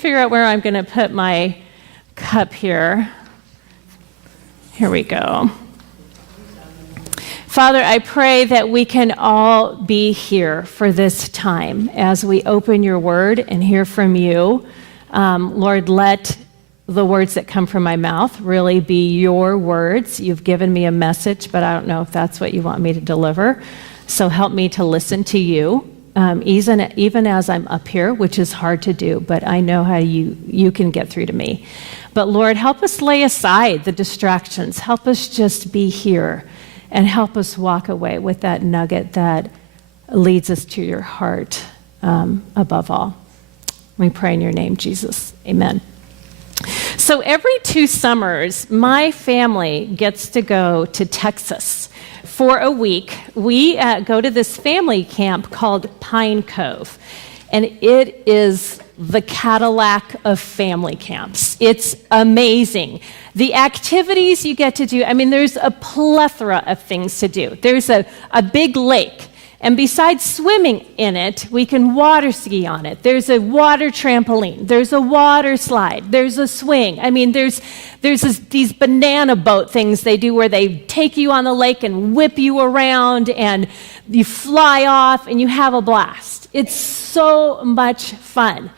Figure out where I'm going to put my cup here. Here we go. Father, I pray that we can all be here for this time as we open your word and hear from you. Lord, let the words that come from my mouth really be your words. You've given me a message, but I don't know if that's what you want me to deliver. So help me to listen to you, even as I'm up here, which is hard to do, but I know how you can get through to me. But Lord, help us lay aside the distractions. Help us just be here and help us walk away with that nugget that leads us to your heart above all. We pray in your name, Jesus. Amen. So every 2 summers, my family gets to go to Texas for a week. We go to this family camp called Pine Cove, and it is the Cadillac of family camps. It's amazing. The activities you get to do, there's a plethora of things to do. There's a big lake, and besides swimming in it, we can water ski on it. There's a water trampoline. There's a water slide. There's a swing. There's these banana boat things they do where they take you on the lake and whip you around, and you fly off, and you have a blast. It's so much fun.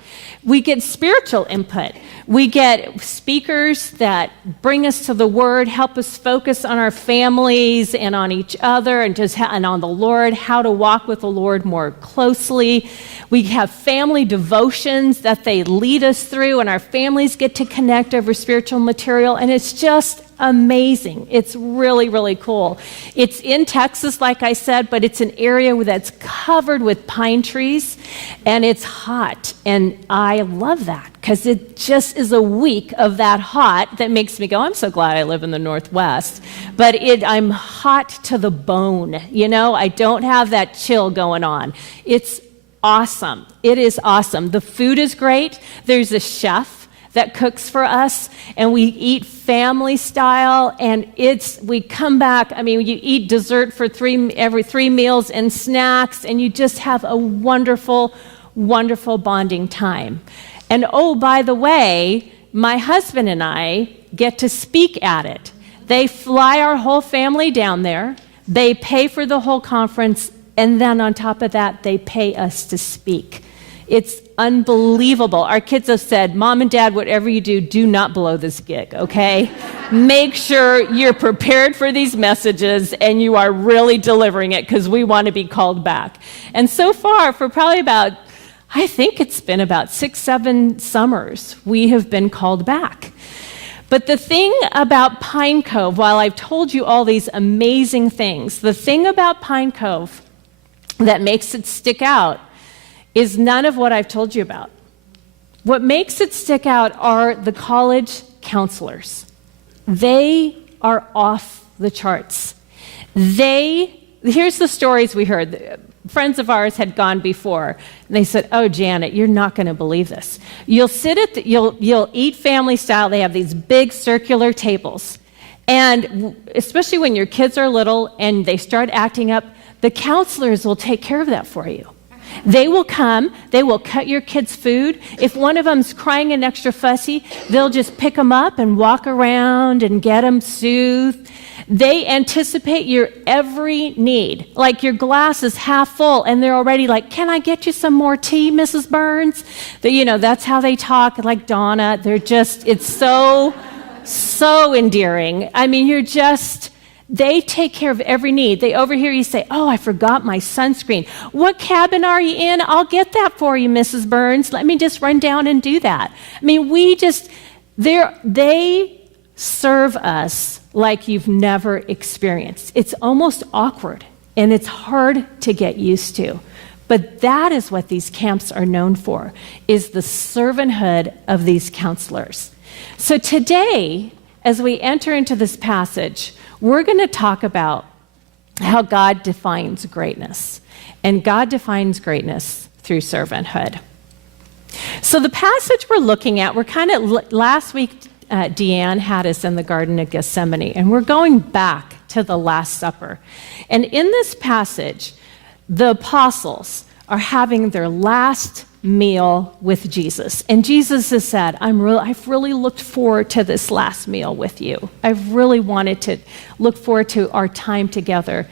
We get spiritual input. We get speakers that bring us to the Word, help us focus on our families and on each other and on the Lord, how to walk with the Lord more closely. We have family devotions that they lead us through, and our families get to connect over spiritual material, and it's just amazing. It's really, really cool. It's in Texas, like I said, but it's an area that's covered with pine trees, and it's hot. And I love that because it just is a week of that hot that makes me go, I'm so glad I live in the Northwest. But I'm hot to the bone. I don't have that chill going on. It's awesome. It is awesome. The food is great. There's a chef that cooks for us, and we eat family style, and we come back, you eat dessert for every 3 meals and snacks, and you just have a wonderful, wonderful bonding time. And oh, by the way, my husband and I get to speak at it. They fly our whole family down there, they pay for the whole conference, and then on top of that, they pay us to speak. It's unbelievable. Our kids have said, Mom and Dad, whatever you do, do not blow this gig, okay? Make sure you're prepared for these messages and you are really delivering it because we want to be called back. And so far, for probably I think it's been about 6-7 summers, we have been called back. But the thing about Pine Cove, while I've told you all these amazing things, the thing about Pine Cove that makes it stick out is none of what I've told you about. What makes it stick out are the college counselors. They are off the charts. Here's the stories we heard. Friends of ours had gone before, and they said, oh, Janet, you're not going to believe this. You'll you'll eat family style. They have these big circular tables. And especially when your kids are little and they start acting up, the counselors will take care of that for you. They will come, they will cut your kids' food. If one of them's crying and extra fussy, they'll just pick them up and walk around and get them soothed. They anticipate your every need. Like your glass is half full and they're already like, can I get you some more tea, Mrs. Burns? That's how they talk, like Donna. It's so endearing. They take care of every need. They overhear you say, oh, I forgot my sunscreen. What cabin are you in? I'll get that for you, Mrs. Burns. Let me just run down and do that. They serve us like you've never experienced. It's almost awkward, and it's hard to get used to. But that is what these camps are known for, is the servanthood of these counselors. So today, as we enter into this passage, we're going to talk about how God defines greatness. And God defines greatness through servanthood. So the passage we're looking at, last week, Deanne had us in the Garden of Gethsemane, and we're going back to the Last Supper. And in this passage, the apostles are having their last meal with Jesus. And Jesus has said, I've really looked forward to this last meal with you. I've really wanted to look forward to our time together.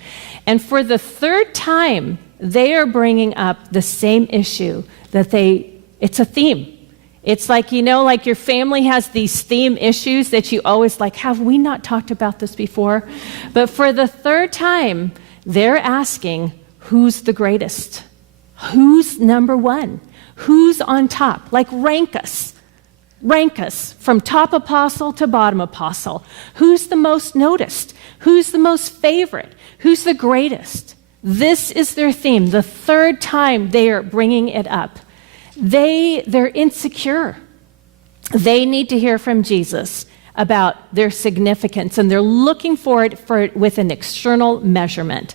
And for the third time, they are bringing up the same issue it's a theme. It's like, like your family has these theme issues that you always like, have we not talked about this before? But for the third time, they're asking, who's the greatest? Who's number one? Who's on top? Like, rank us. Rank us from top apostle to bottom apostle. Who's the most noticed? Who's the most favorite? Who's the greatest? This is their theme. The third time they are bringing it up. They're insecure. They need to hear from Jesus about their significance, and they're looking for it with an external measurement.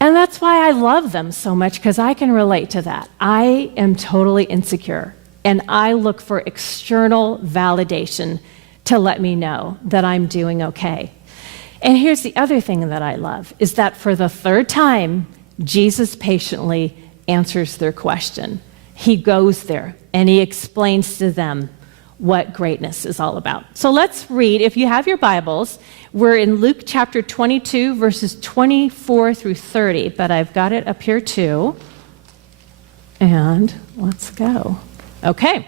And that's why I love them so much, because I can relate to that. I am totally insecure, and I look for external validation to let me know that I'm doing okay. And here's the other thing that I love, is that for the third time, Jesus patiently answers their question. He goes there, and he explains to them what greatness is all about. So let's read, if you have your Bibles, we're in Luke chapter 22, verses 24 through 30, but I've got it up here too. And let's go. Okay.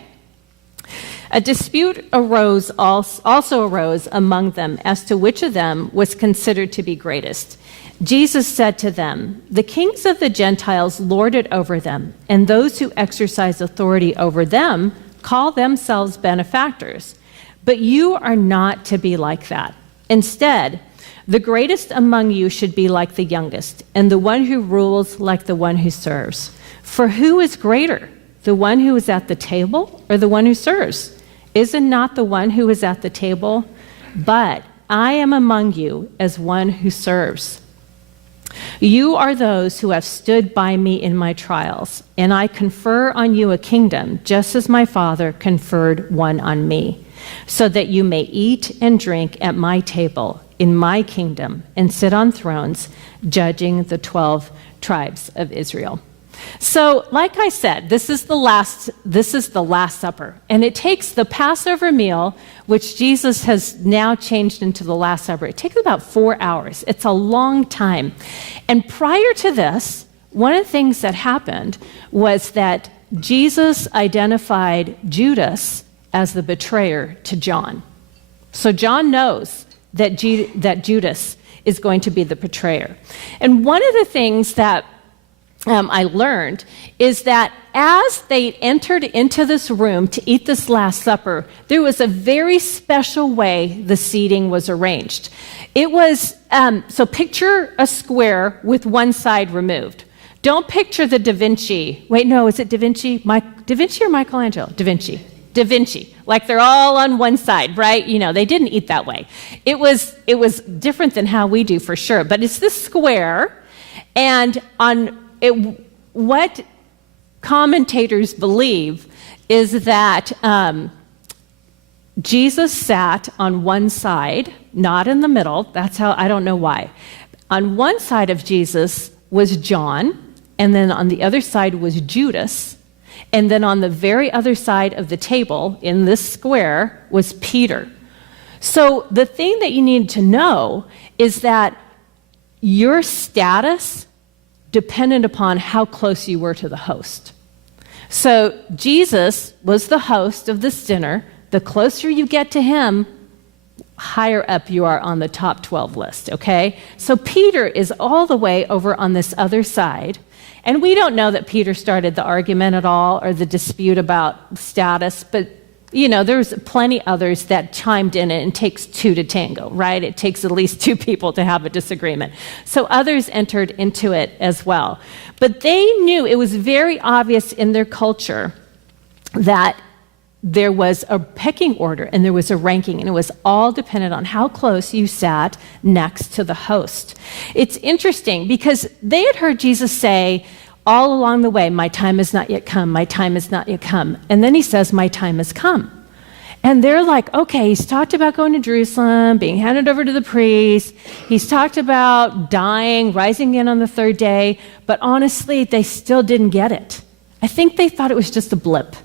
A dispute also arose among them as to which of them was considered to be greatest. Jesus said to them, "The kings of the Gentiles lord it over them, and those who exercise authority over them call themselves benefactors. But you are not to be like that. Instead, the greatest among you should be like the youngest, and the one who rules like the one who serves. For who is greater, the one who is at the table or the one who serves? Is it not the one who is at the table? But I am among you as one who serves. You are those who have stood by me in my trials, and I confer on you a kingdom, just as my Father conferred one on me, so that you may eat and drink at my table in my kingdom and sit on thrones, judging the 12 tribes of Israel." So, like I said, this is the Last Supper, and it takes the Passover meal, which Jesus has now changed into the Last Supper. It takes about 4 hours. It's a long time. And prior to this, one of the things that happened was that Jesus identified Judas as the betrayer to John. So John knows that Judas is going to be the betrayer. And one of the things that I learned is that as they entered into this room to eat this Last Supper, there was a very special way the seating was arranged. It was, so picture a square with one side removed. Don't picture the Da Vinci. Wait, no, is it Da Vinci? Da Vinci or Michelangelo? Da Vinci. Da Vinci. Like they're all on one side, right? They didn't eat that way. It was different than how we do for sure. But it's this square, and what commentators believe is that Jesus sat on one side, not in the middle. That's how, I don't know why. On one side of Jesus was John, and then on the other side was Judas, and then on the very other side of the table in this square was Peter. So the thing that you need to know is that your status depended upon how close you were to the host. So Jesus was the host of this dinner. The closer you get to him, higher up you are on the top 12 list, okay? So Peter is all the way over on this other side, and we don't know that Peter started the argument at all or the dispute about status, but there's plenty others that chimed in, and it takes two to tango, right? It takes at least two people to have a disagreement. So others entered into it as well. But they knew, it was very obvious in their culture that there was a pecking order and there was a ranking, and it was all dependent on how close you sat next to the host. It's interesting because they had heard Jesus say all along the way, "My time has not yet come, my time has not yet come." And then he says, "My time has come." And they're like, okay, he's talked about going to Jerusalem, being handed over to the priest. He's talked about dying, rising again on the third day. But honestly, they still didn't get it. I think they thought it was just a blip.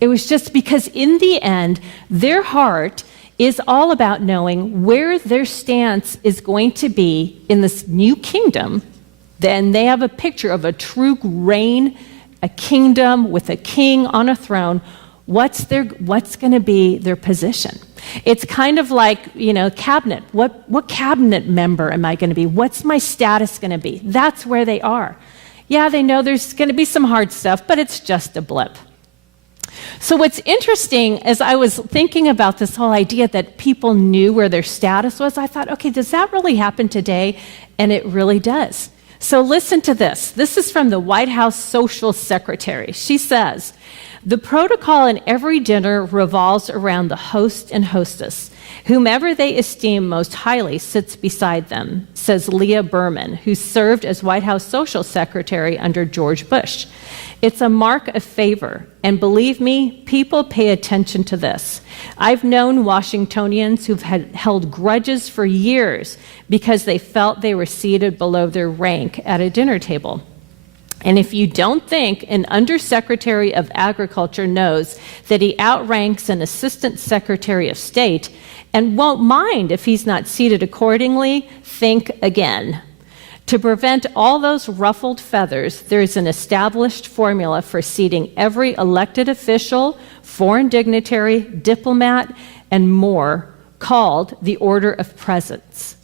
It was just because in the end, their heart is all about knowing where their stance is going to be in this new kingdom. Then they have a picture of a true reign, a kingdom with a king on a throne. What's going to be their position? It's kind of like, cabinet. What cabinet member am I going to be? What's my status going to be? That's where they are. Yeah, they know there's going to be some hard stuff, but it's just a blip. So what's interesting, as I was thinking about this whole idea that people knew where their status was, I thought, okay, does that really happen today? And it really does. So listen to this. This is from the White House social secretary. She says, the protocol in every dinner revolves around the host and hostess. Whomever they esteem most highly sits beside them, says Leah Berman, who served as White House social secretary under George Bush. It's a mark of favor, and believe me, people pay attention to this. I've known Washingtonians who've held grudges for years because they felt they were seated below their rank at a dinner table. And if you don't think an Undersecretary of Agriculture knows that he outranks an Assistant Secretary of State and won't mind if he's not seated accordingly, think again. To prevent all those ruffled feathers, there's an established formula for seating every elected official, foreign dignitary, diplomat, and more, called the Order of Precedence.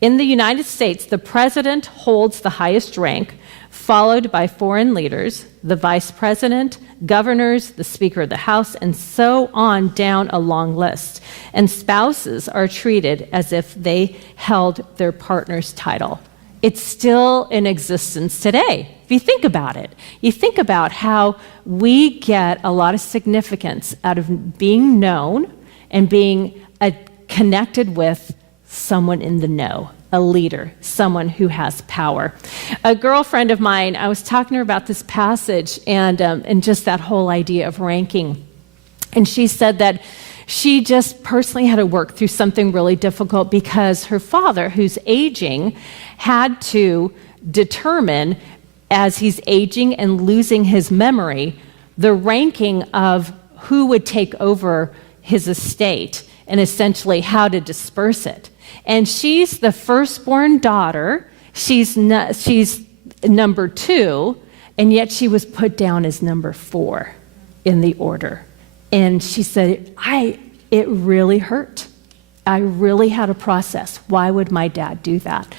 In the United States, the president holds the highest rank, followed by foreign leaders, the vice president, governors, the Speaker of the House, and so on down a long list. And spouses are treated as if they held their partner's title. It's still in existence today. If you think about it, you think about how we get a lot of significance out of being known and being connected with someone in the know. A leader, someone who has power. A girlfriend of mine, I was talking to her about this passage and just that whole idea of ranking. And she said that she just personally had to work through something really difficult because her father, who's aging, had to determine, as he's aging and losing his memory, the ranking of who would take over his estate and essentially how to disperse it. And she's the firstborn daughter. She's number 2, and yet she was put down as number 4 in the order. And she said, it really hurt. I really had a process. Why would my dad do that?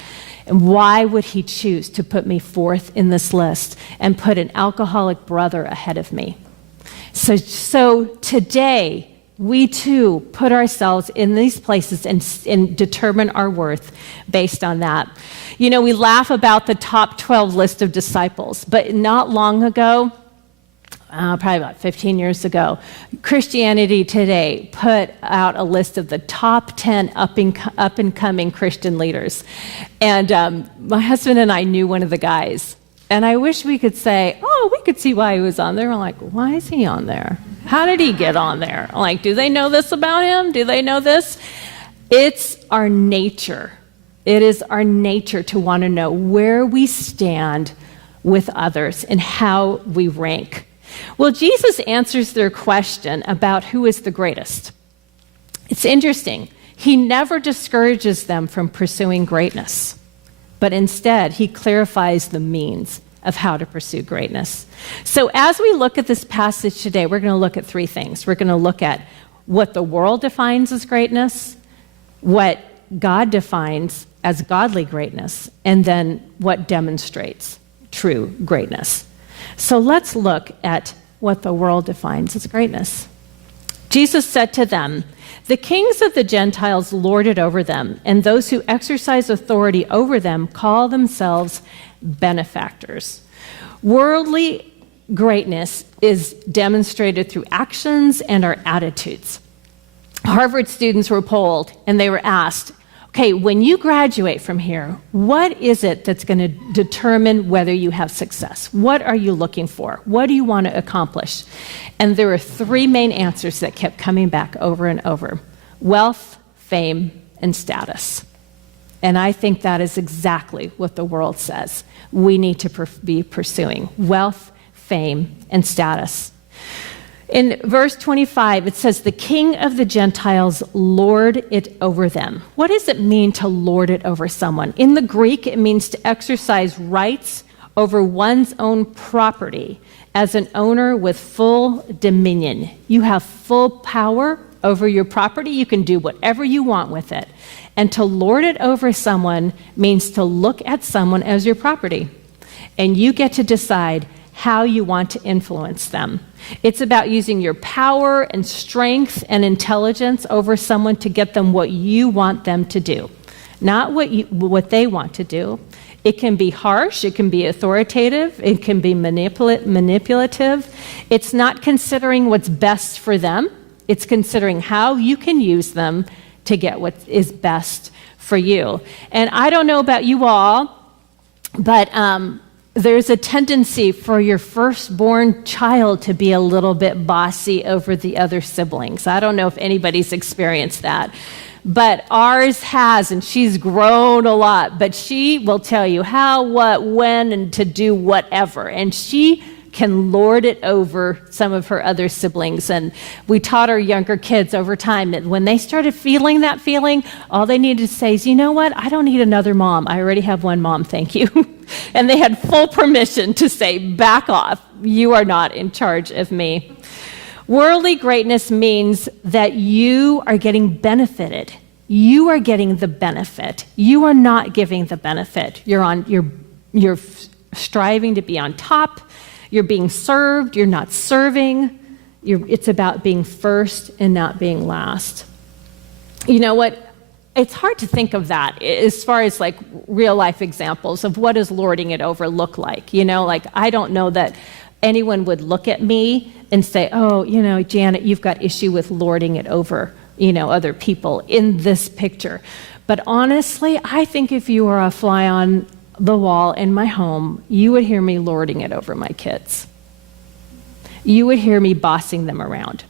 And why would he choose to put me 4th in this list and put an alcoholic brother ahead of me? So today, we too put ourselves in these places and determine our worth based on that. We laugh about the top 12 list of disciples, but not long ago, probably about 15 years ago, Christianity Today put out a list of the top 10 up-and-coming Christian leaders. And my husband and I knew one of the guys. And I wish we could say, we could see why he was on there. I'm like, why is he on there? How did he get on there? I'm like, do they know this about him? Do they know this? It's our nature. It is our nature to want to know where we stand with others and how we rank. Well, Jesus answers their question about who is the greatest. It's interesting. He never discourages them from pursuing greatness, but instead he clarifies the means of how to pursue greatness. So as we look at this passage today, we're going to look at 3 things. We're going to look at what the world defines as greatness, what God defines as godly greatness, and then what demonstrates true greatness. So let's look at what the world defines as greatness. Jesus said to them, "The kings of the Gentiles lord it over them, and those who exercise authority over them call themselves benefactors." Worldly greatness is demonstrated through actions and our attitudes. Harvard students were polled, and they were asked, okay, when you graduate from here, what is it that's going to determine whether you have success? What are you looking for? What do you want to accomplish? And there were 3 main answers that kept coming back over and over: wealth, fame, and status. And I think that is exactly what the world says we need to be pursuing: wealth, fame, and status. In verse 25, it says, the king of the Gentiles lord it over them. What does it mean to lord it over someone? In the Greek, it means to exercise rights over one's own property as an owner with full dominion. You have full power over your property. You can do whatever you want with it. And to lord it over someone means to look at someone as your property. And you get to decide how you want to influence them. It's about using your power and strength and intelligence over someone to get them what you want them to do, not what they want to do. It can be harsh, it can be authoritative, it can be manipulative. It's not considering what's best for them. It's considering how you can use them to get what is best for you. And I don't know about you all, but there's a tendency for your firstborn child to be a little bit bossy over the other siblings. I don't know if anybody's experienced that, but ours has, and she's grown a lot, but she will tell you how, what, when, and to do whatever. And she can lord it over some of her other siblings. And we taught our younger kids over time that when they started feeling that feeling, all they needed to say is, you know what? I don't need another mom. I already have one mom, thank you. And they had full permission to say, back off. You are not in charge of me. Worldly greatness means that you are getting benefited. You are getting the benefit. You are not giving the benefit. You're striving to be on top. You're being served, you're not serving. It's about being first and not being last. You know what? It's hard to think of that as far as like real life examples of what does lording it over look like. You know, like I don't know that anyone would look at me and say, oh, you know, Janet, you've got issue with lording it over, you know, other people in this picture. But honestly, I think if you were a fly on the wall in my home, you would hear me lording it over my kids. You would hear me bossing them around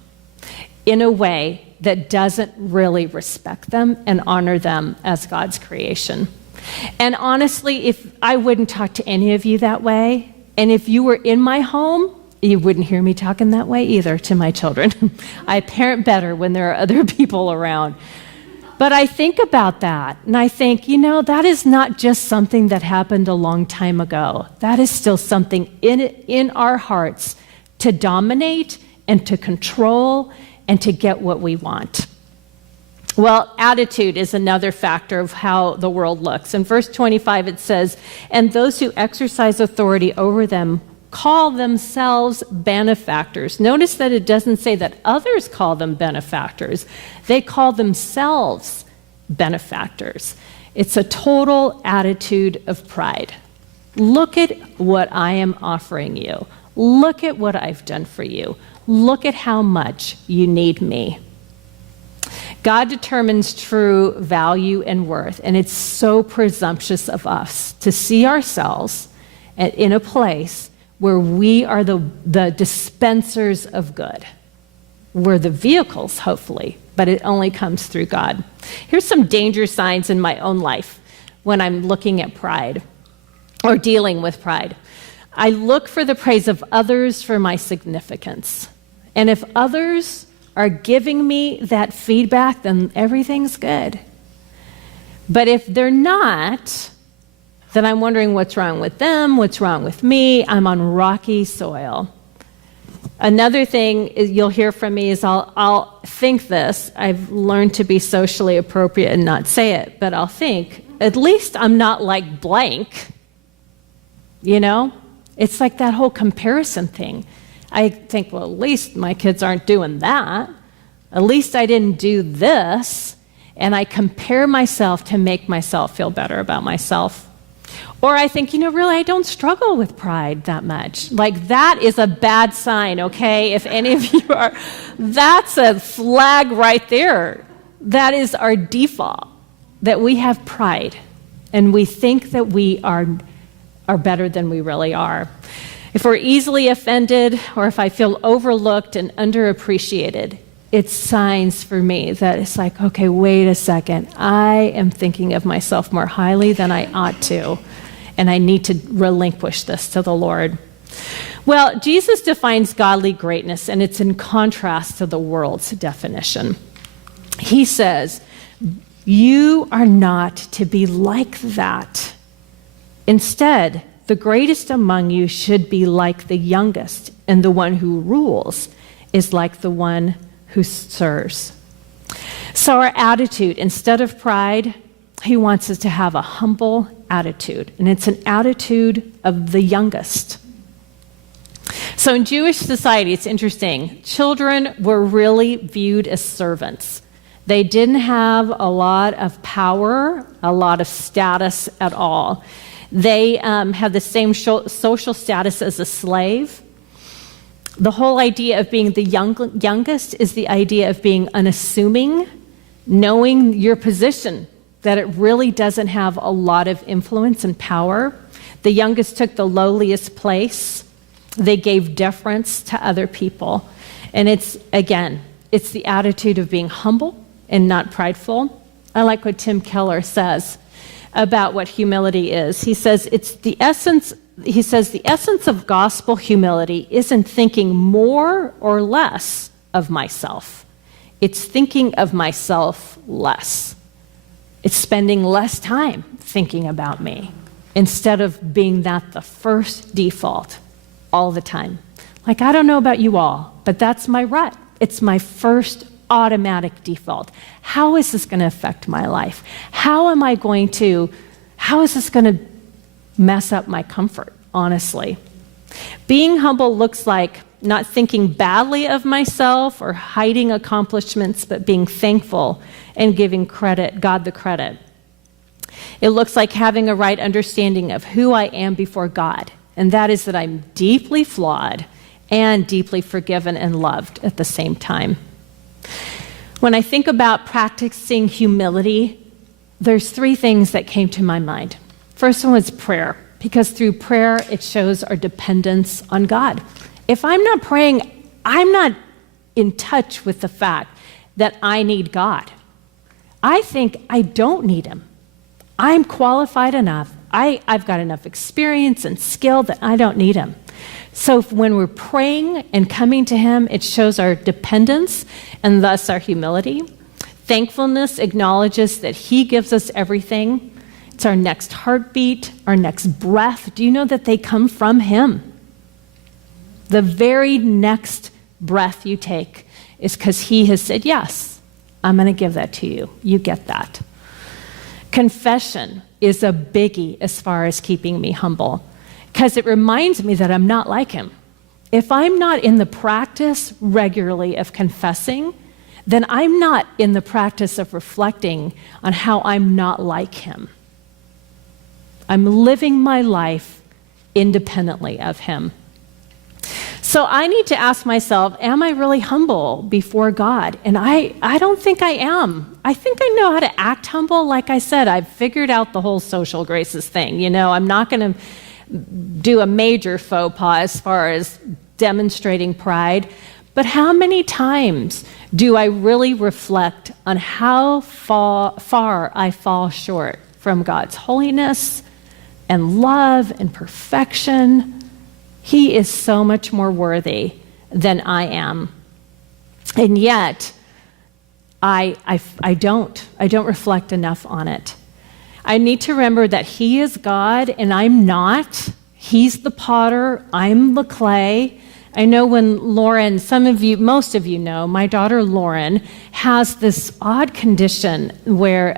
in a way that doesn't really respect them and honor them as God's creation. And honestly, if I wouldn't talk to any of you that way, and if you were in my home, you wouldn't hear me talking that way either to my children. I parent better when there are other people around. But I think about that, and I think, you know, that is not just something that happened a long time ago. That is still something in our hearts to dominate and to control and to get what we want. Well, attitude is another factor of how the world looks. In verse 25, it says, and those who exercise authority over them call themselves benefactors. Notice that it doesn't say that others call them benefactors. They call themselves benefactors. It's a total attitude of pride. Look at what I am offering you. Look at what I've done for you. Look at how much you need me. God determines true value and worth, and it's so presumptuous of us to see ourselves in a place where we are the dispensers of good. We're the vehicles, hopefully, but it only comes through God. Here's some danger signs in my own life when I'm looking at pride or dealing with pride. I look for the praise of others for my significance. And if others are giving me that feedback, then everything's good. But if they're not, then I'm wondering what's wrong with them, what's wrong with me. I'm on rocky soil. Another thing you'll hear from me is I'll think this. I've learned to be socially appropriate and not say it, but I'll think, at least I'm not like blank. You know? It's like that whole comparison thing. I think, well, at least my kids aren't doing that. At least I didn't do this. And I compare myself to make myself feel better about myself. Or I think, really, I don't struggle with pride that much. Like, that is a bad sign, okay? If any of you are, that's a flag right there. That is our default, that we have pride, and we think that we are better than we really are. If we're easily offended, or if I feel overlooked and underappreciated, it's signs for me that it's like, okay, wait a second. I am thinking of myself more highly than I ought to, and I need to relinquish this to the Lord. Well, Jesus defines godly greatness, and it's in contrast to the world's definition. He says, you are not to be like that. Instead, the greatest among you should be like the youngest, and the one who rules is like the one who serves. So our attitude, instead of pride, he wants us to have a humble attitude, and it's an attitude of the youngest. So in Jewish society, it's interesting. Children were really viewed as servants. They didn't have a lot of power, a lot of status at all. They had the same social status as a slave. The whole idea of being the youngest is the idea of being unassuming, knowing your position, that it really doesn't have a lot of influence and power. The youngest took the lowliest place. They gave deference to other people. And it's the attitude of being humble and not prideful. I like what Tim Keller says about what humility is. He says the essence of gospel humility isn't thinking more or less of myself. It's thinking of myself less. It's spending less time thinking about me instead of being that the first default all the time. Like, I don't know about you all, but that's my rut. It's my first automatic default. How is this going to affect my life? How is this going to mess up my comfort, honestly? Being humble looks like not thinking badly of myself or hiding accomplishments, but being thankful and giving God the credit. It looks like having a right understanding of who I am before God, and that is that I'm deeply flawed and deeply forgiven and loved at the same time. When I think about practicing humility, there's three things that came to my mind. First one was prayer, because through prayer, it shows our dependence on God. If I'm not praying, I'm not in touch with the fact that I need God. I think I don't need him. I'm qualified enough. I've got enough experience and skill that I don't need him. So when we're praying and coming to him, it shows our dependence and thus our humility. Thankfulness acknowledges that he gives us everything. It's our next heartbeat, our next breath. Do you know that they come from him? The very next breath you take is because he has said, yes, I'm going to give that to you. You get that. Confession is a biggie as far as keeping me humble, because it reminds me that I'm not like him. If I'm not in the practice regularly of confessing, then I'm not in the practice of reflecting on how I'm not like him. I'm living my life independently of him. So I need to ask myself, am I really humble before God? And I don't think I am. I think I know how to act humble. Like I said, I've figured out the whole social graces thing. I'm not going to do a major faux pas as far as demonstrating pride. But how many times do I really reflect on how far I fall short from God's holiness and love and perfection? He is so much more worthy than I am. And yet, I don't reflect enough on it. I need to remember that he is God and I'm not. He's the potter, I'm the clay. I know when Lauren, most of you know, my daughter Lauren has this odd condition where,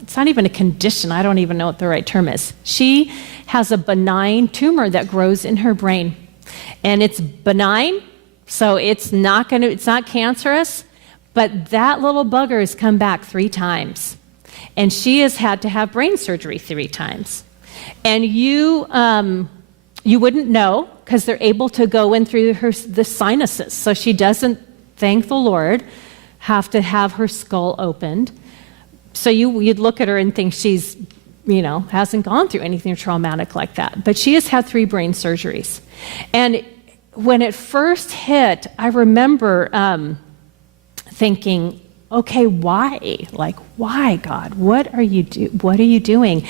it's not even a condition, I don't even know what the right term is. She has a benign tumor that grows in her brain. And it's benign, so it's not cancerous, but that little bugger has come back 3 times. And she has had to have brain surgery 3 times. And you wouldn't know, because they're able to go in through the sinuses. So she doesn't, thank the Lord, have to have her skull opened. So you'd look at her and think she's, hasn't gone through anything traumatic like that. But she has had 3 brain surgeries. And when it first hit, I remember thinking, okay, why? Like, why, God? What are you doing?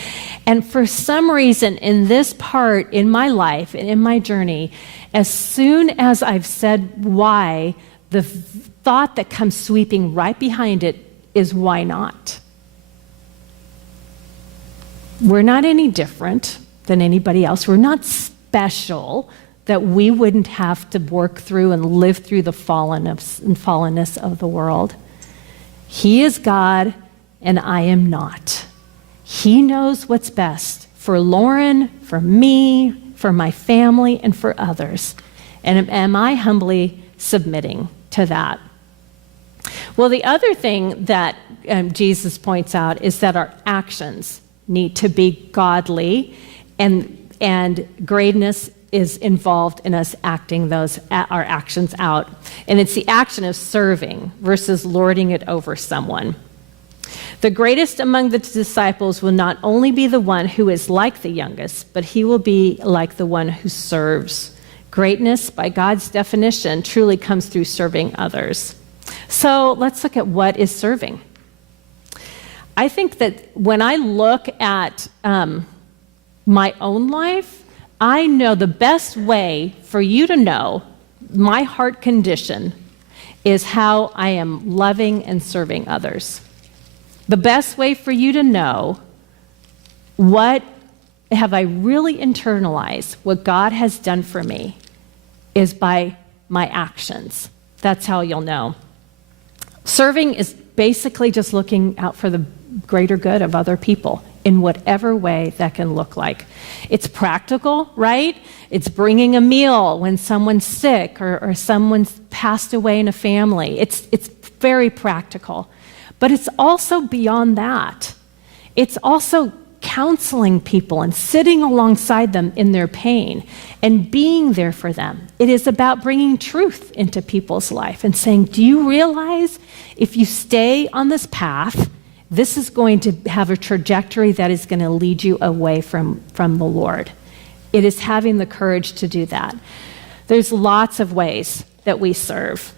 And for some reason, in this part in my life and in my journey, as soon as I've said why, the thought that comes sweeping right behind it is, why not? We're not any different than anybody else. We're not special that we wouldn't have to work through and live through the fallenness of the world. He is God, and I am not. He knows what's best for Lauren, for me, for my family, and for others. And am I humbly submitting to that? Well, the other thing that Jesus points out is that our actions need to be godly, and greatness is involved in us acting our actions out. And it's the action of serving versus lording it over someone. The greatest among the disciples will not only be the one who is like the youngest, but he will be like the one who serves. Greatness, by God's definition, truly comes through serving others. So let's look at what is serving. I think that when I look at my own life, I know the best way for you to know my heart condition is how I am loving and serving others. The best way for you to know what have I really internalized, what God has done for me, is by my actions. That's how you'll know. Serving is basically just looking out for the greater good of other people in whatever way that can look like. It's practical, right? It's bringing a meal when someone's sick or someone's passed away in a family. It's very practical. But it's also beyond that. It's also counseling people and sitting alongside them in their pain and being there for them. It is about bringing truth into people's life and saying, do you realize if you stay on this path, this is going to have a trajectory that is going to lead you away from the Lord. It is having the courage to do that. There's lots of ways that we serve.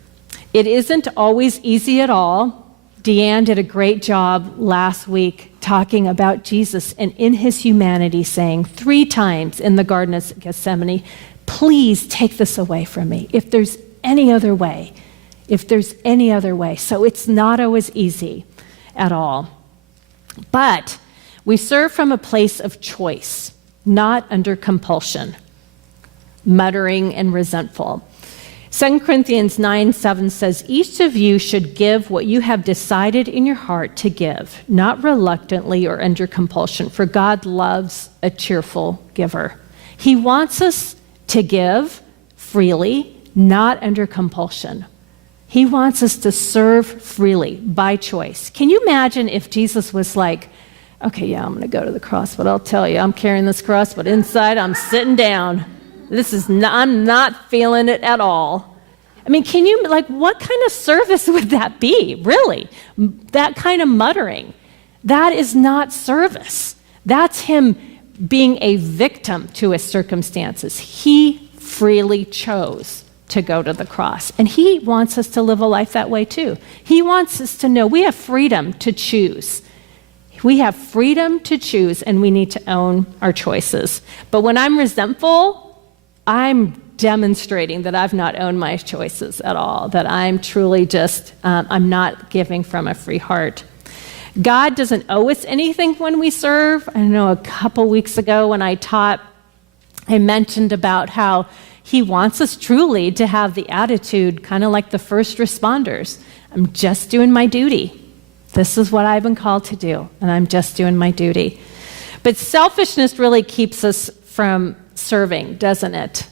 It isn't always easy at all. Deanne did a great job last week talking about Jesus and in his humanity saying 3 times in the Garden of Gethsemane, please take this away from me. If there's any other way. So it's not always easy at all. But we serve from a place of choice, not under compulsion, muttering and resentful. 2 Corinthians 9:7 says, each of you should give what you have decided in your heart to give, not reluctantly or under compulsion, for God loves a cheerful giver. He wants us to give freely, not under compulsion. He wants us to serve freely by choice. Can you imagine if Jesus was like, okay, yeah, I'm going to go to the cross, but I'll tell you, I'm carrying this cross, but inside I'm sitting down. I'm not feeling it at all. I mean, what kind of service would that be, really? That kind of muttering. That is not service. That's him being a victim to his circumstances. He freely chose to go to the cross. And he wants us to live a life that way too. He wants us to know we have freedom to choose. We have freedom to choose, and we need to own our choices. But when I'm resentful, I'm demonstrating that I've not owned my choices at all, that I'm truly I'm not giving from a free heart. God doesn't owe us anything when we serve. I know a couple weeks ago when I taught, I mentioned about how he wants us truly to have the attitude kind of like the first responders. I'm just doing my duty. This is what I've been called to do, and I'm just doing my duty. But selfishness really keeps us from serving, doesn't it?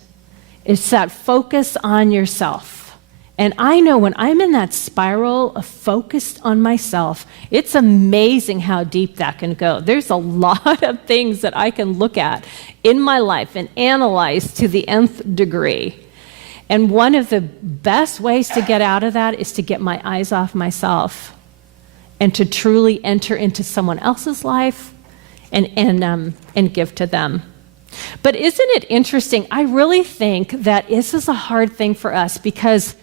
It's that focus on yourself. And I know when I'm in that spiral of focused on myself, it's amazing how deep that can go. There's a lot of things that I can look at in my life and analyze to the nth degree. And one of the best ways to get out of that is to get my eyes off myself and to truly enter into someone else's life and give to them. But isn't it interesting? I really think that this is a hard thing for us because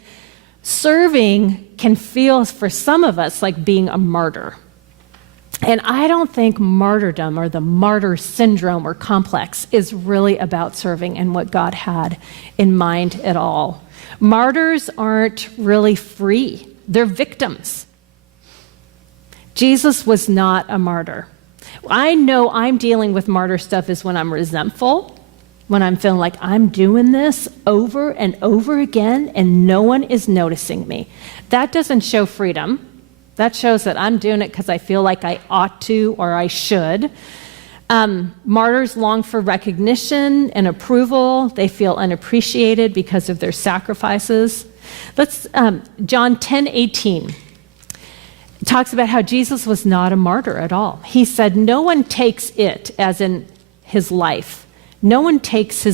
Serving can feel for some of us like being a martyr. And I don't think martyrdom or the martyr syndrome or complex is really about serving and what God had in mind at all. Martyrs aren't really free. They're victims. Jesus was not a martyr. I know I'm dealing with martyr stuff is when I'm resentful, when I'm feeling like I'm doing this over and over again and no one is noticing me. That doesn't show freedom. That shows that I'm doing it because I feel like I ought to or I should. Martyrs long for recognition and approval. They feel unappreciated because of their sacrifices. John 10:18 talks about how Jesus was not a martyr at all. He said, no one takes it, as in his life. No one takes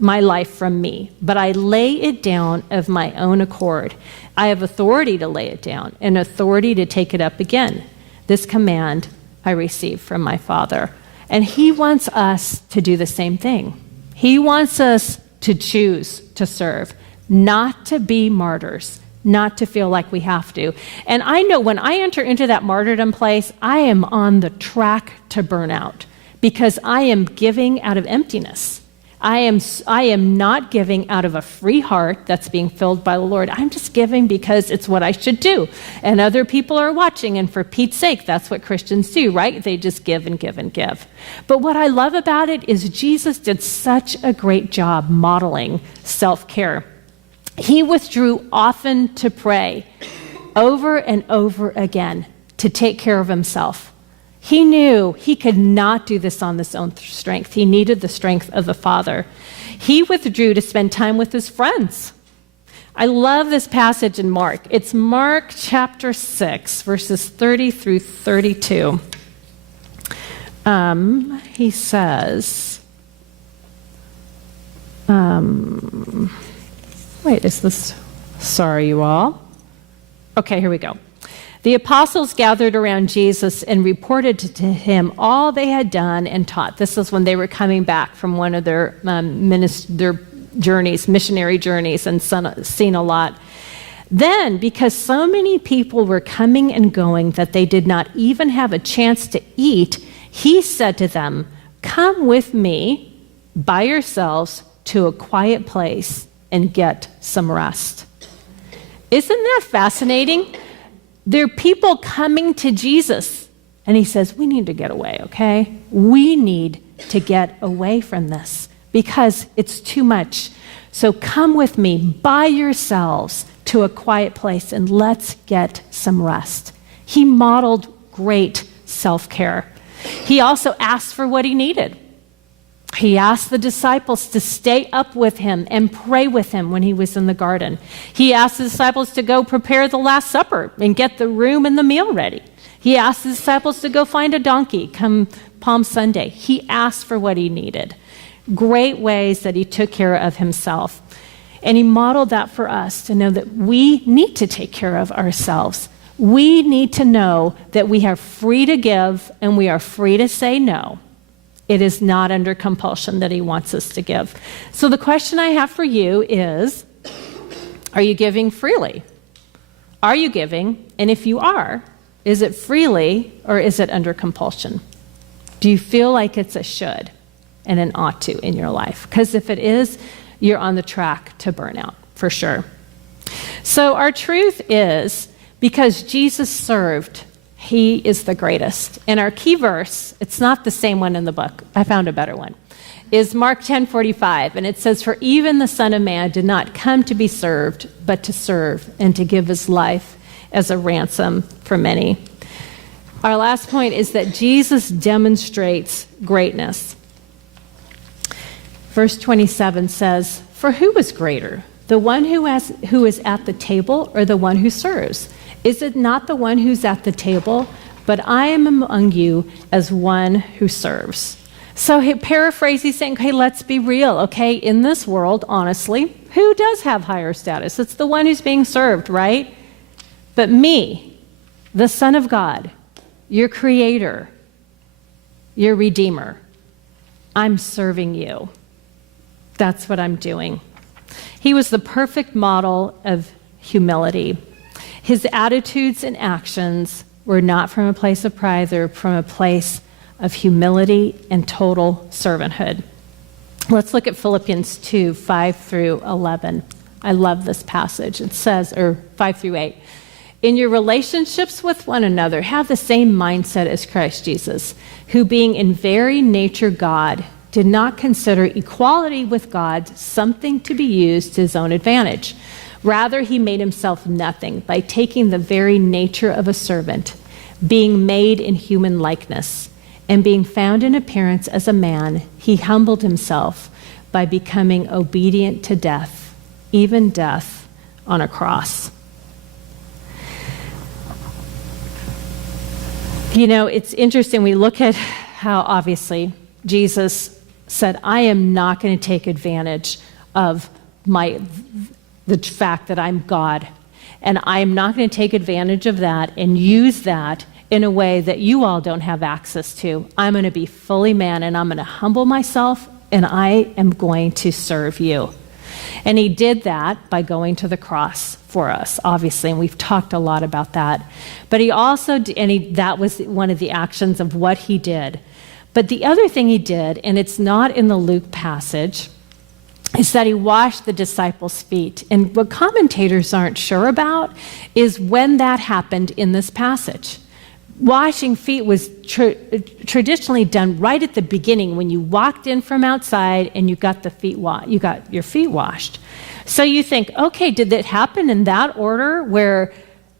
my life from me, but I lay it down of my own accord. I have authority to lay it down and authority to take it up again. This command I received from my Father. And he wants us to do the same thing. He wants us to choose to serve, not to be martyrs, not to feel like we have to. And I know when I enter into that martyrdom place, I am on the track to burnout because I am giving out of emptiness. I am not giving out of a free heart that's being filled by the Lord. I'm just giving because it's what I should do. And other people are watching, and for Pete's sake, that's what Christians do, right? They just give and give and give. But what I love about it is Jesus did such a great job modeling self-care. He withdrew often to pray, over and over again, to take care of himself. He knew he could not do this on his own strength. He needed the strength of the Father. He withdrew to spend time with his friends. I love this passage in Mark. It's Mark chapter 6, verses 30 through 32. He says, sorry, you all. Okay, here we go. The apostles gathered around Jesus and reported to him all they had done and taught. This is when they were coming back from one of their missionary journeys, and seen a lot. Then, because so many people were coming and going that they did not even have a chance to eat, he said to them, "Come with me by yourselves to a quiet place and get some rest." Isn't that fascinating? There are people coming to Jesus, and he says, we need to get away, okay? We need to get away from this because it's too much. So come with me by yourselves to a quiet place and let's get some rest. He modeled great self-care. He also asked for what he needed. He asked the disciples to stay up with him and pray with him when he was in the garden. He asked the disciples to go prepare the Last Supper and get the room and the meal ready. He asked the disciples to go find a donkey come Palm Sunday. He asked for what he needed. Great ways that he took care of himself. And he modeled that for us to know that we need to take care of ourselves. We need to know that we are free to give and we are free to say no. It is not under compulsion that he wants us to give. So the question I have for you is, are you giving freely? Are you giving? And if you are, is it freely or is it under compulsion? Do you feel like it's a should and an ought to in your life? Because if it is, you're on the track to burnout, for sure. So our truth is, because Jesus served, he is the greatest. And our key verse, it's not the same one in the book, I found a better one, is Mark 10:45. And it says, "For even the Son of Man did not come to be served, but to serve and to give his life as a ransom for many." Our last point is that Jesus demonstrates greatness. Verse 27 says, "For who is greater, the one who is at the table or the one who serves? Is it not the one who's at the table? But I am among you as one who serves." So he paraphrases saying, okay, let's be real, okay? In this world, honestly, who does have higher status? It's the one who's being served, right? But me, the Son of God, your creator, your redeemer, I'm serving you. That's what I'm doing. He was the perfect model of humility. His attitudes and actions were not from a place of pride, they were from a place of humility and total servanthood. Let's look at Philippians 2, 5 through 11. I love this passage. It says, or 5 through 8, in your relationships with one another, have the same mindset as Christ Jesus, who being in very nature God, did not consider equality with God something to be used to his own advantage. Rather, he made himself nothing by taking the very nature of a servant, being made in human likeness, and being found in appearance as a man, he humbled himself by becoming obedient to death, even death on a cross. You know, it's interesting. We look at how obviously Jesus said, I am not going to take advantage of the fact that I'm God. And I'm not going to take advantage of that and use that in a way that you all don't have access to. I'm going to be fully man, and I'm going to humble myself, and I am going to serve you. And he did that by going to the cross for us, obviously, and we've talked a lot about that. But he also, that was one of the actions of what he did. But the other thing he did, and it's not in the Luke passage, is that he washed the disciples' feet. And what commentators aren't sure about is when that happened in this passage. Washing feet was traditionally done right at the beginning when you walked in from outside and you got you got your feet washed. So you think, okay, did it happen in that order where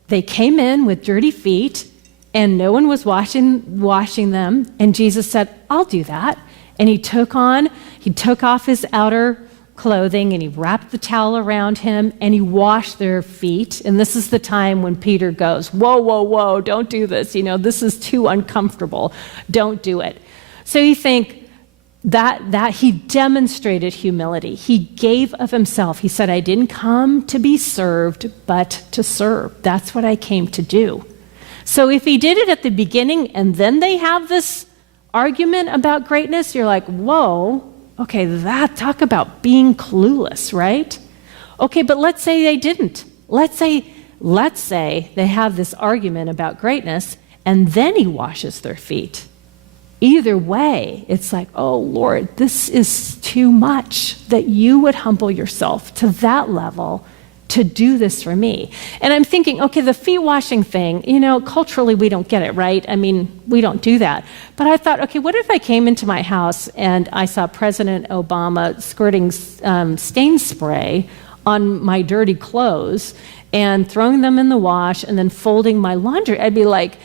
they came in with dirty feet and no one was washing them, and Jesus said, I'll do that. And he took off his outer clothing and he wrapped the towel around him and he washed their feet. And this is the time when Peter goes, whoa, whoa, whoa, don't do this. You know, this is too uncomfortable. Don't do it. So you think that he demonstrated humility. He gave of himself. He said, I didn't come to be served, but to serve. That's what I came to do. So if he did it at the beginning and then they have this argument about greatness, you're like, whoa, okay, talk about being clueless, right? Okay, but let's say they didn't. Let's say they have this argument about greatness and then he washes their feet. Either way, it's like, oh Lord, this is too much that you would humble yourself to that level to do this for me. And I'm thinking, okay, the feet washing thing, you know, culturally we don't get it, right? I mean, we don't do that. But I thought, okay, what if I came into my house and I saw President Obama squirting stain spray on my dirty clothes and throwing them in the wash and then folding my laundry? I'd be like,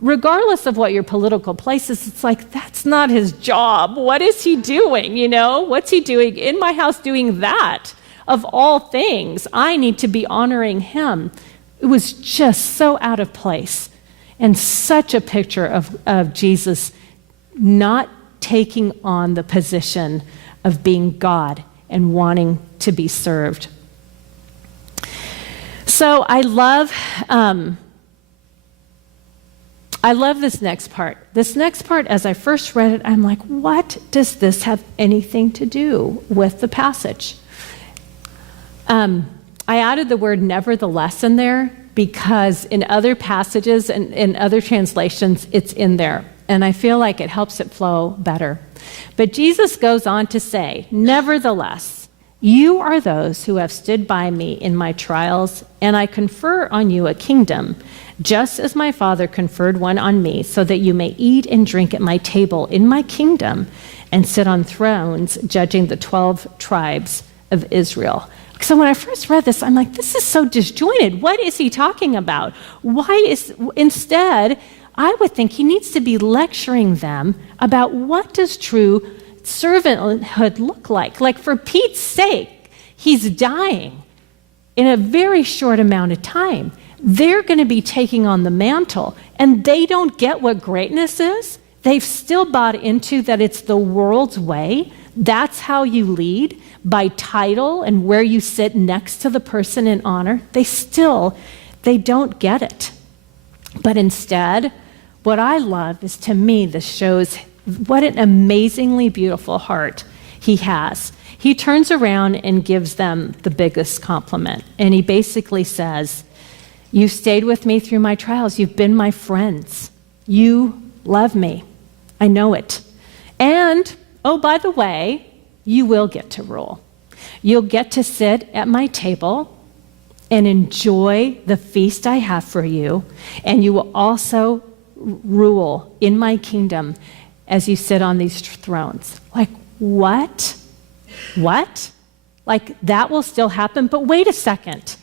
regardless of what your political place is, it's like, that's not his job. What is he doing, you know? What's he doing in my house doing that? Of all things, I need to be honoring him. It was just so out of place and such a picture of Jesus not taking on the position of being God and wanting to be served. So I love this next part. This next part, as I first read it, I'm like, what does this have anything to do with the passage? I added the word nevertheless in there because in other passages and in other translations, it's in there. And I feel like it helps it flow better. But Jesus goes on to say, nevertheless, you are those who have stood by me in my trials, and I confer on you a kingdom, just as my Father conferred one on me, so that you may eat and drink at my table in my kingdom and sit on thrones judging the 12 tribes of Israel. So when I first read this, I'm like, this is so disjointed. What is he talking about? Instead, I would think he needs to be lecturing them about what does true servanthood look like. Like, for Pete's sake, he's dying in a very short amount of time. They're going to be taking on the mantle, and they don't get what greatness is. They've still bought into that it's the world's way. That's how you lead, by title and where you sit next to the person in honor. They don't get it. But instead, what I love is, to me, this shows what an amazingly beautiful heart he has. he turns around and gives them the biggest compliment. And he basically says, "You stayed with me through my trials. You've been my friends. You love me. I know it. And, oh, by the way, you will get to rule. You'll get to sit at my table and enjoy the feast I have for you, and you will also rule in my kingdom as you sit on these thrones." Like, what? What? Like, that will still happen? But wait a second.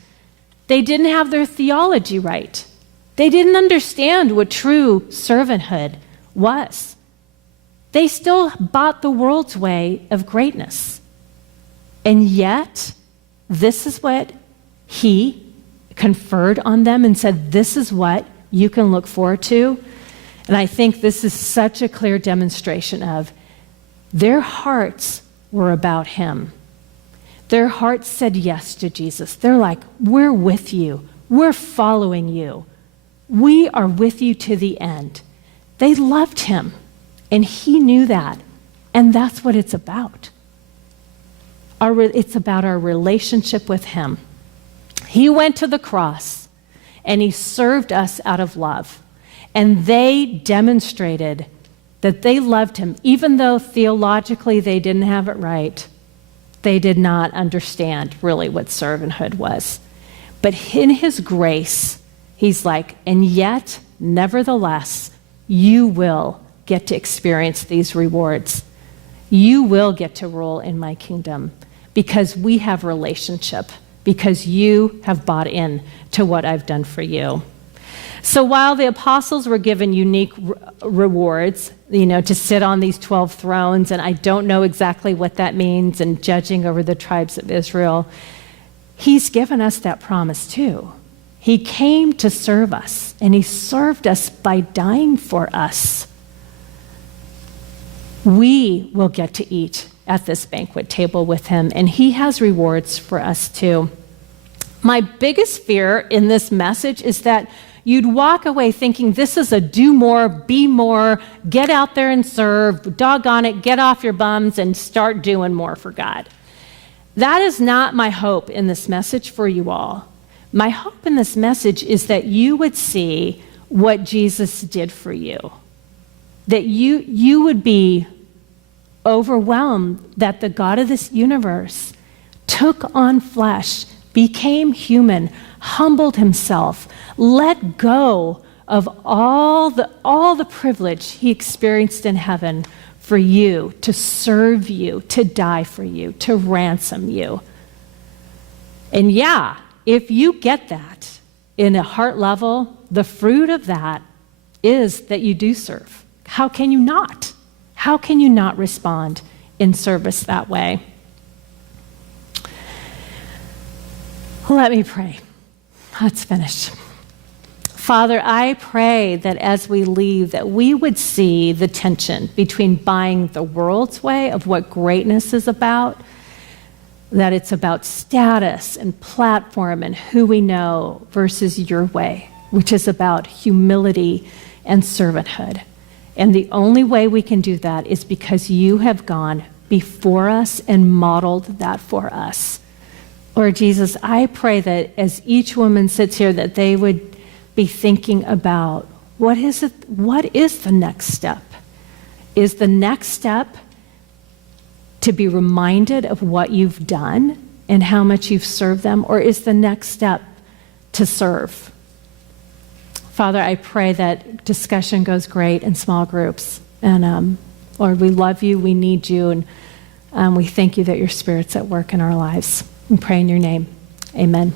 They didn't have their theology right. They didn't understand what true servanthood was. They still bought the world's way of greatness. And yet, this is what he conferred on them and said, this is what you can look forward to. And I think this is such a clear demonstration of their hearts were about him. Their hearts said yes to Jesus. They're like, we're with you. We're following you. We are with you to the end. They loved him, and he knew that. And that's what it's about. It's about our relationship with him. He went to the cross, and he served us out of love. And they demonstrated that they loved him, even though theologically they didn't have it right. They did not understand really what servanthood was. But in his grace, he's like, and yet, nevertheless, you will get to experience these rewards. You will get to rule in my kingdom because we have relationship, because you have bought in to what I've done for you. So while the apostles were given unique rewards, to sit on these 12 thrones, and I don't know exactly what that means, and judging over the tribes of Israel, he's given us that promise too. He came to serve us, and he served us by dying for us. We will get to eat at this banquet table with him, and he has rewards for us too. My biggest fear in this message is that you'd walk away thinking this is a do more, be more, get out there and serve, doggone it, get off your bums and start doing more for God. That is not my hope in this message for you all. My hope in this message is that you would see what Jesus did for you. That you would be overwhelmed that the God of this universe took on flesh, became human, humbled himself, let go of all the privilege he experienced in heaven for you, to serve you, to die for you, to ransom you. And yeah, if you get that in a heart level, the fruit of that is that you do serve. How can you not? How can you not respond in service that way? Let me pray. Let's finish. Father, I pray that as we leave, that we would see the tension between buying the world's way of what greatness is about, that it's about status and platform and who we know, versus your way, which is about humility and servanthood. And the only way we can do that is because you have gone before us and modeled that for us. Lord Jesus, I pray that as each woman sits here, that they would be thinking about what is the next step? Is the next step to be reminded of what you've done and how much you've served them, or is the next step to serve? Father, I pray that discussion goes great in small groups. And Lord, we love you, we need you, and we thank you that your Spirit's at work in our lives. We pray in your name. Amen.